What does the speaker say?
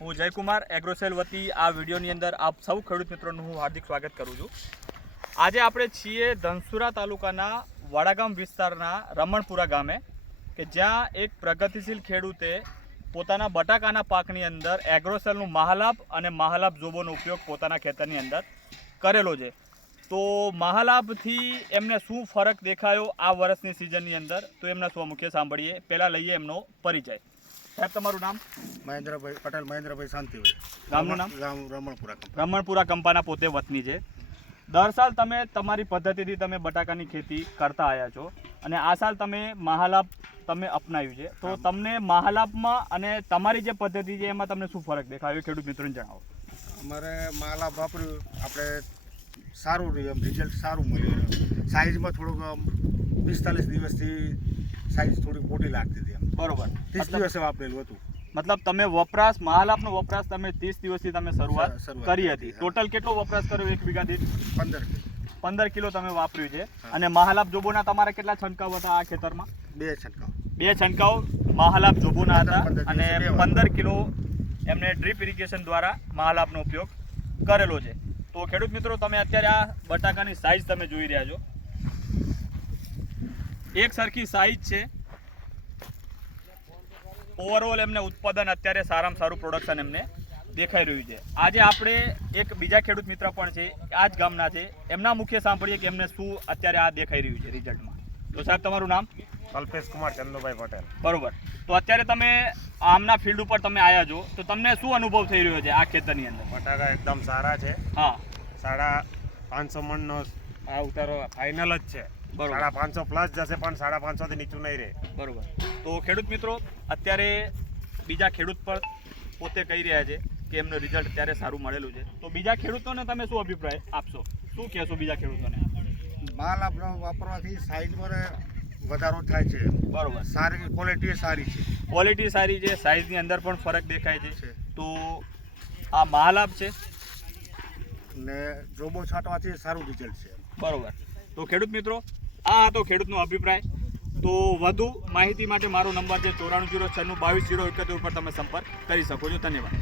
હું જયકુમાર એગ્રોસેલ વતી આ વિડીયોની અંદર આપ સૌ ખેડૂત મિત્રોનું હું હાર્દિક સ્વાગત કરું છું। આજે આપણે છીએ ધનસુરા તાલુકાના વડાગામ વિસ્તારના રમણપુરા ગામે કે જ્યાં એક પ્રગતિશીલ ખેડૂતે પોતાના બટાકાના પાકની અંદર એગ્રોસેલનું મહાલાભ અને મહાલાભ જોબોનો ઉપયોગ પોતાના ખેતરની અંદર કરેલો છે। તો મહાલાભથી એમને શું ફરક દેખાયો આ વર્ષની સિઝનની અંદર તો એમના સ્વમુખે સાંભળીએ। પહેલાં લઈએ એમનો પરિચય। સાહેબ, તમારું નામ? મહેન્દ્રભાઈ પટેલ, મહેન્દ્રભાઈ શાંતિભાઈ। ગામનું નામ? ગામ રમણપુરા। રમણપુરા કંપાના પોતે વતની છે। દર સાલ તમે તમારી પદ્ધતિથી તમે બટાકાની ખેતી કરતા આવ્યા છો અને આ સાલ તમે મહાલાભ તમે અપનાવ્યું છે, તો તમને મહાલાભમાં અને તમારી જે પદ્ધતિ છે એમાં તમને શું ફરક દેખાયો ખેડૂત મિત્રોને જણાવો। અમારે મહાલાભ વાપર્યું, આપણે સારું રહ્યું, રિઝલ્ટ સારું મળ્યું। સાઇઝમાં થોડુંક 45 દિવસથી સાઇઝ થોડી મોટી લાગતી હતી, બરોબર। 30 દિવસે વાપરેલું હતું। મતલબ તમે વપરાશ મહાલાભનો વપરાશ તમે 30 દિવસથી તમે શરૂઆત કરી હતી। ટોટલ કેટલો વપરાશ કર્યો એક વીઘા દીઠ? 15 કિલો તમે વાપર્યું છે। અને મહાલાભ જોબોના તમારા કેટલા છંટકાવ હતા આ ખેતરમાં? 2 છંટકાવ। 2 છંટકાવ મહાલાભ જોબોના હતા 15 અને દિવસે 15 કિલો એમને ડ્રીપ ઇરિગેશન દ્વારા મહાલાભનો ઉપયોગ કરેલો છે। તો ખેડૂત મિત્રો, તમે અત્યારે આ બટાકાની સાઇઝ તમે જોઈ રહ્યા છો, એક સરખી સાઇઝ છે। ઓવરઓલ એમને ઉત્પાદન અત્યારે સારામાં સારું પ્રોડક્શન એમને દેખાઈ રહ્યું છે। આજે આપણે એક બીજા ખેડૂત મિત્ર પણ છે, આ જ ગામના છે, એમના મુખ્ય સાંભળીએ કે એમને શું અત્યારે આ દેખાઈ રહ્યું છે રિઝલ્ટમાં। તો સાહેબ, તમારું નામ? કલ્પેશ કુમાર ચંદુભાઈ પટેલ। બરોબર। તો અત્યારે તમે આમના ફિલ્ડ ઉપર તમે આવ્યા છો, તો તમને શું અનુભવ થઈ રહ્યો છે આ ખેતરની અંદર? બટાકા એકદમ સારા છે। હા, 550 મણનો આ ઉતારો ફાઇનલ જ છે। બરોબર। 550 પ્લસ જશે, પણ 550 થી નીચું નહીં રહે। બરોબર। તો ખેડૂત મિત્રો, અત્યારે બીજા ખેડૂત પણ પોતે કહી રહ્યા છે કે એમનું રિઝલ્ટ અત્યારે સારું મળેલું છે। તો બીજા ખેડૂતોને તમે શું અભિપ્રાય આપશો, શું કહેશો બીજા ખેડૂતોને? મહાલાભ વાપરવાથી સાઇઝમાં વધારો થાય છે। બરોબર। સારી ક્વોલિટી સારી છે। ક્વોલિટી સારી છે, સાઇઝની અંદર પણ ફરક દેખાય છે। તો આ મહાલાભ છે ને જોબો છાંટવાથી સારું રિઝલ્ટ છે। બરોબર। તો ખેડૂત મિત્રો, આ હતો ખેડૂતનો અભિપ્રાય। તો વધુ માહિતી માટે મારો નંબર છે 9406922071 ઉપર તમે સંપર્ક કરી શકો છો। ધન્યવાદ।